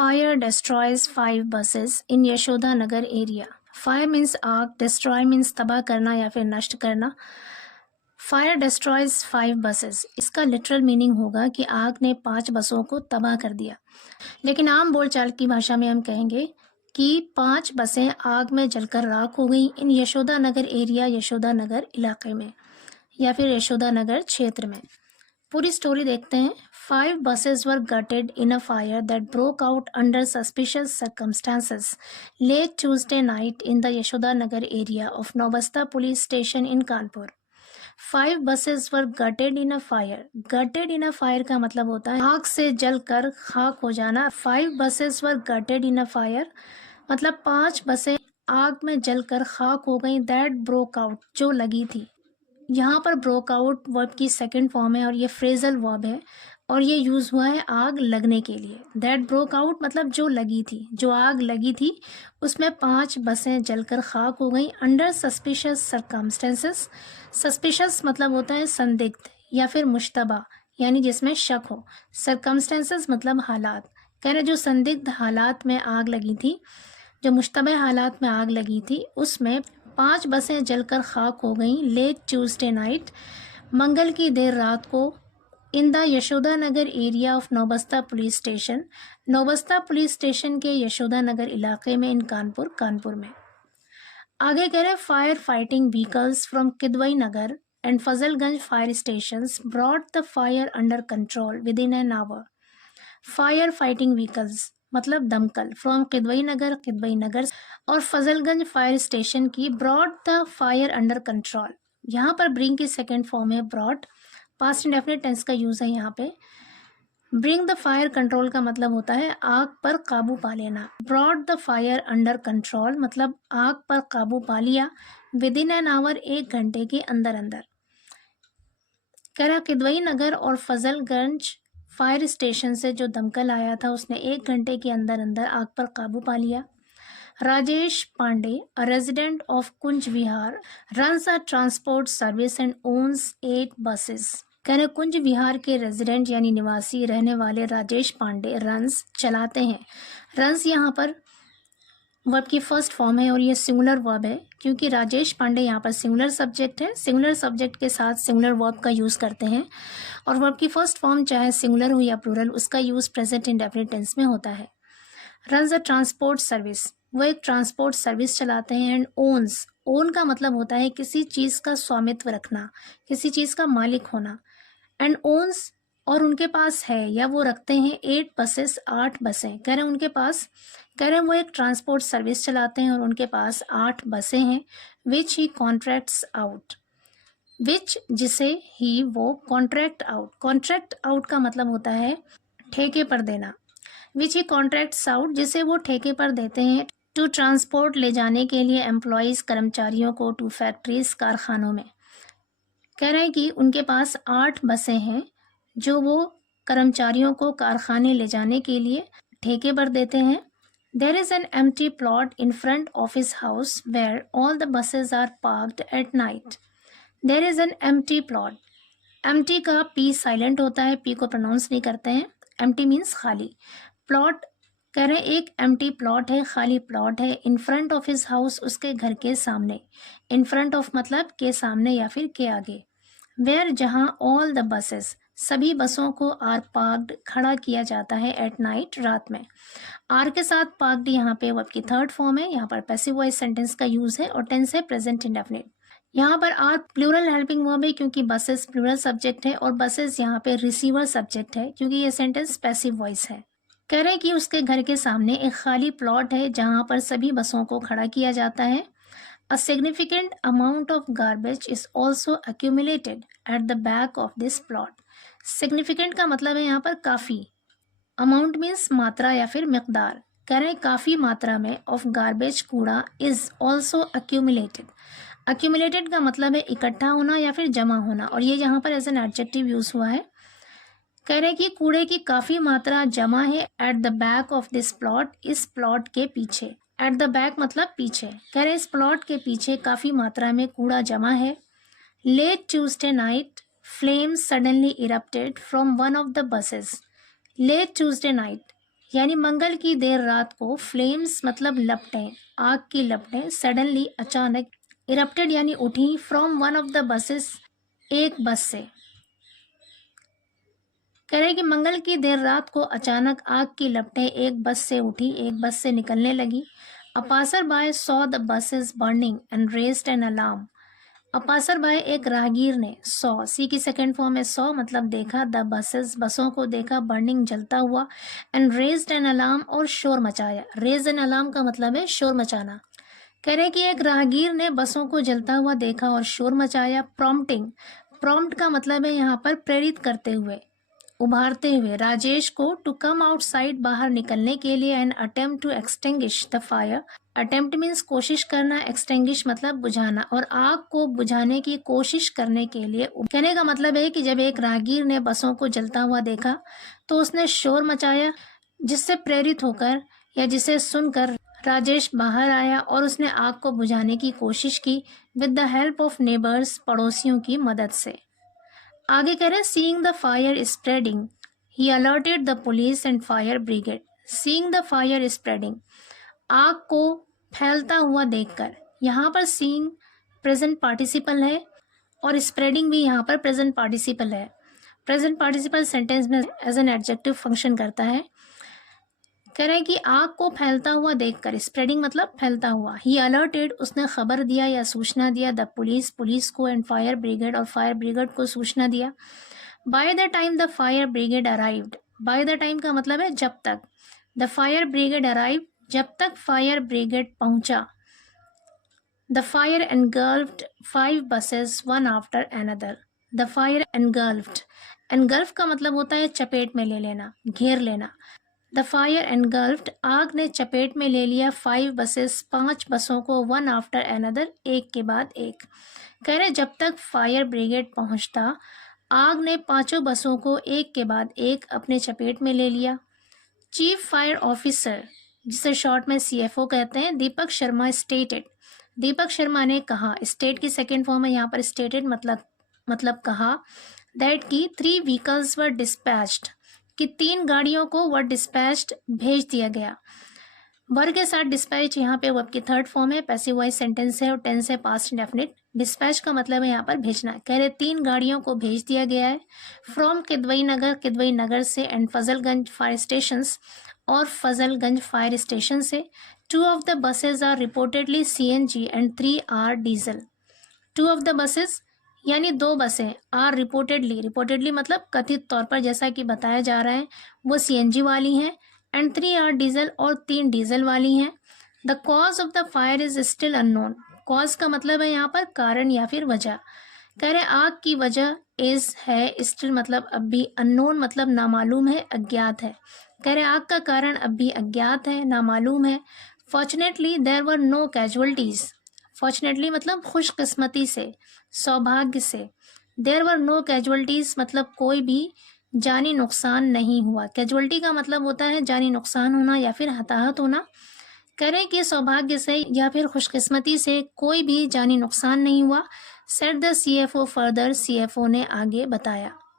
Fire destroys 5 buses in Yashoda Nagar area. Fire means आग, destroy means तबाह करना या फिर नष्ट करना. फायर डिस्ट्रॉयज 5 बसेस, इसका लिटरल मीनिंग होगा कि आग ने 5 बसों को तबाह कर दिया. लेकिन आम बोलचाल की भाषा में हम कहेंगे कि 5 बसें आग में जलकर राख हो गई इन यशोदा नगर एरिया, यशोदा नगर इलाके में या फिर यशोदा नगर क्षेत्र में. पूरी स्टोरी देखते हैं. 5 buses were gutted in a fire that broke out under suspicious circumstances late Tuesday night in the Yashoda Nagar area of Nobasta police station in Kanpur. 5 buses were gutted in a fire. Gutted in a fire का मतलब होता है आग से जलकर खाक हो जाना. 5 buses were gutted in a fire मतलब 5 बसें आग में जलकर खाक हो गई. That broke out, जो लगी थी. यहाँ पर ब्रोक आउट वर्ब की सेकेंड फॉर्म है और ये फ्रेजल वर्ब है और ये यूज़ हुआ है आग लगने के लिए. दैट ब्रोक आउट मतलब जो लगी थी, जो आग लगी थी उसमें 5 बसें जलकर खाक हो गई. Under suspicious circumstances. सस्पिशियस मतलब होता है संदिग्ध या फिर मुश्तबा, यानी जिसमें शक हो. सर्कमस्टेंसेस मतलब हालात. कह रहे जो संदिग्ध हालात में आग लगी थी, जो मुश्तबा हालात में आग लगी थी, उसमें 5 बसें जलकर खाक हो गईं. लेट ट्यूसडे नाइट, मंगल की देर रात को, in the Yashoda Nagar area of Naubasta police station, Naubasta police station के यशोदा नगर इलाके में इन कानपुर में. आगे कह रहे fire fighting vehicles from Kidwai Nagar and Fazalganj fire stations brought the fire under control within an hour. Fire fighting vehicles मतलब दमकल फ्रॉम किदवई नगर और फजलगंज फायर स्टेशन की brought the fire under control. यहाँ पर ब्रिंग की सेकेंड फॉर्म है ब्रॉड. पास्ट इंडेफिनिट टेंस का use है यहाँ पे. ब्रिंग द फायर कंट्रोल का मतलब होता है आग पर काबू पा लेना. Brought the fire under control मतलब आग पर काबू पा लिया. विद इन एन आवर, 1 घंटे के अंदर. कह रहा किदवई नगर और फजलगंज फायर स्टेशन से जो दमकल आया था उसने 1 घंटे के अंदर आग पर काबू पा लिया. Rajesh Pandey, a resident of Kunj Vihar, runs a transport service and owns 8 buses. कह रहे कुंज विहार के रेजिडेंट यानी निवासी रहने वाले राजेश पांडे रंस चलाते हैं. रंस यहाँ पर वर्ब की फर्स्ट फॉर्म है और ये सिंगुलर वर्ब है क्योंकि राजेश पांडे यहाँ पर सिंगुलर सब्जेक्ट है. सिंगुलर सब्जेक्ट के साथ सिंगुलर वर्ब का यूज़ करते हैं और वर्ब की फर्स्ट फॉर्म चाहे सिंगुलर हो या प्लूरल, उसका यूज़ प्रेजेंट इंडेफिनिट टेंस में होता है. रन्स अ ट्रांसपोर्ट सर्विस, वो एक ट्रांसपोर्ट सर्विस चलाते हैं. एंड ओन्स, ओन का मतलब होता है किसी चीज़ का स्वामित्व रखना, किसी चीज़ का मालिक होना. एंड ओन्स और उनके पास है या वो रखते हैं 8 बसेस, 8 बसें. कह रहे हैं उनके पास, कह रहे हैं वो एक ट्रांसपोर्ट सर्विस चलाते हैं और उनके पास 8 बसें हैं. विच ही कॉन्ट्रैक्ट्स आउट, विच जिसे ही वो कॉन्ट्रैक्ट आउट. कॉन्ट्रैक्ट आउट का मतलब होता है ठेके पर देना. विच ही कॉन्ट्रैक्ट्स आउट जिसे वो ठेके पर देते हैं. टू ट्रांसपोर्ट ले जाने के लिए एम्प्लॉयज़ कर्मचारियों को टू फैक्ट्रीज कारखानों में. कह रहे हैं कि उनके पास 8 बसें हैं जो वो कर्मचारियों को कारखाने ले जाने के लिए ठेके पर देते हैं. There is an empty plot in front of his house where all the buses are parked at night. There is an empty plot. Empty का पी साइलेंट होता है, पी को प्रोनाउंस नहीं करते हैं. एम्प्टी मीन्स खाली. प्लॉट कह रहे हैं एक एम्प्टी प्लॉट है, खाली प्लॉट है. इन फ्रंट ऑफ हिज हाउस, उसके घर के सामने. इन फ्रंट ऑफ मतलब के सामने या फिर के आगे. वेयर जहाँ ऑल द बसेस, सभी बसों को आर पार्क्ड खड़ा किया जाता है एट नाइट, रात में. आर के साथ पार्क्ड यहाँ पे वर्ब की थर्ड फॉर्म है. यहाँ पर पैसिव वॉइस सेंटेंस का यूज़ है और टेंस है प्रेजेंट इंडेफिनिट. यहाँ पर आर प्लूरल हेल्पिंग वर्ब है क्योंकि बसेस प्लूरल सब्जेक्ट है और बसेस यहाँ पे रिसीवर सब्जेक्ट है क्योंकि ये सेंटेंस पैसिव वॉइस है. कह रहे हैं कि उसके घर के सामने एक खाली प्लॉट है जहाँ पर सभी बसों को खड़ा किया जाता है. A significant amount of garbage is also accumulated at the back of this plot. Significant का मतलब है यहाँ पर काफ़ी. Amount means मात्रा या फिर मिकदार. कह रहे हैं काफ़ी मात्रा में of garbage कूड़ा is also accumulated. Accumulated का मतलब है इकट्ठा होना या फिर जमा होना और ये यहाँ पर एज एन एडजेक्टिव यूज़ हुआ है. कह रहे हैं कि कूड़े की काफ़ी मात्रा जमा है at the back of this plot, इस प्लॉट के पीछे. एट द बैक मतलब पीछे. कह रहे हैं इस प्लॉट के पीछे काफ़ी मात्रा में कूड़ा जमा है. Late Tuesday night flames suddenly erupted from one of the buses. Late Tuesday night यानी मंगल की देर रात को फ्लेम्स मतलब लपटें, आग की लपटें सडनली अचानक इरप्टेड यानी उठी from one of the buses, एक बस से। कह रहे कि मंगल की देर रात को अचानक आग की लपटें एक बस से उठी, एक बस से निकलने लगी। A passer by saw the buses burning and raised an alarm. A passer by एक राहगीर ने, सॉ सी की सेकेंड फॉर्म है सॉ मतलब देखा, द बसेस बसों को देखा, बर्निंग जलता हुआ, एंड रेज्ड एन अलार्म और शोर मचाया। रेज एन अलार्म का मतलब है शोर मचाना। कह रहे कि एक राहगीर ने बसों को जलता हुआ देखा और शोर मचाया। प्रॉम्प्टिंग, प्रॉम्प्ट का मतलब है यहाँ पर प्रेरित करते हुए, उभारते हुए राजेश को टू कम आउटसाइड बाहर निकलने के लिए and attempt to extinguish the fire. Attempt means कोशिश करना, एक्सटिंग्विश मतलब बुझाना, और आग को बुझाने की कोशिश करने के लिए। कहने का मतलब है कि जब एक राहगीर ने बसों को जलता हुआ देखा तो उसने शोर मचाया, जिससे प्रेरित होकर या जिसे सुनकर राजेश बाहर आया और उसने आग को बुझाने की कोशिश की with the help of neighbours, पड़ोसियों की मदद से। आगे कह रहे हैं seeing the fire spreading he alerted the police and fire brigade. Seeing the fire spreading, आग को फैलता हुआ देखकर। यहाँ पर सीइंग प्रेजेंट पार्टिसिपल है और स्प्रेडिंग भी यहाँ पर प्रेजेंट पार्टिसिपल है। प्रेजेंट पार्टिसिपल सेंटेंस में एज एन एडजेक्टिव फंक्शन करता है। कह रहे हैं कि आग को फैलता हुआ देखकर, स्प्रेडिंग मतलब फैलता हुआ, ही अलर्टेड उसने खबर दिया या सूचना दिया, द पुलिस पुलिस को, एंड फायर ब्रिगेड और फायर ब्रिगेड को सूचना दिया। By the time the fire brigade arrived, by the time का मतलब है जब तक, द फायर ब्रिगेड अराइव्ड जब तक फायर ब्रिगेड पहुंचा। The fire engulfed 5 buses one after another. The fire engulfed, engulf का मतलब होता है चपेट में ले लेना, घेर लेना। द फायर एनगल्फ्ड, आग ने चपेट में ले लिया 5 buses 5 बसों को, वन आफ्टर अनदर एक के बाद एक। कह रहे जब तक फायर ब्रिगेड पहुंचता आग ने 5 बसों को एक के बाद एक अपने चपेट में ले लिया। चीफ फायर ऑफिसर, जिसे शॉर्ट में CFO कहते हैं, दीपक शर्मा स्टेटेड, दीपक शर्मा ने कहा, स्टेट की सेकेंड फॉर्म है यहाँ पर स्टेटेड मतलब कहा, दैट की 3 vehicles वर डिस्पैच्ड, कि 3 गाड़ियों को वर डिस्पैच्ड भेज दिया गया। वर के साथ डिस्पैच यहाँ पे वर्ब की थर्ड फॉर्म है, पैसिव वॉइस सेंटेंस है और टेंस है पास्ट इंडेफिनिट। डिस्पैच का मतलब है यहाँ पर भेजना। कह रहे 3 गाड़ियों को भेज दिया गया है फ्रॉम किदवई नगर, किदवई नगर से, एंड फजलगंज फायर स्टेशन, और फजलगंज फायर स्टेशन से। 2 of the buses are reportedly CNG and 3 are diesel। 2 of the buses यानी 2 बसें आर रिपोर्टेडली मतलब कथित तौर पर, जैसा कि बताया जा रहा है, वो CNG वाली हैं, एंड 3 आर डीजल और 3 डीजल वाली हैं। The cause of the fire is still unknown, cause का मतलब है यहाँ पर कारण या फिर वजह। कह रहे आग की वजह इज है, स्टिल मतलब अब भी, अननोन मतलब नामालूम है, अज्ञात है। कह रहे आग का कारण अब भी अज्ञात है, नामालूम है। Fortunately there were no casualties, fortunately मतलब खुशकिस्मती से, सौभाग्य से। देयर वर नो कैजुअल्टीज मतलब कोई भी जानी नुकसान नहीं हुआ। कैजुअल्टी का मतलब होता है जानी नुकसान होना या फिर हताहत होना। कह रहे कि सौभाग्य से या फिर खुशकिस्मती से कोई भी जानी नुकसान नहीं हुआ। Said the CFO further, CFO ने आगे बताया।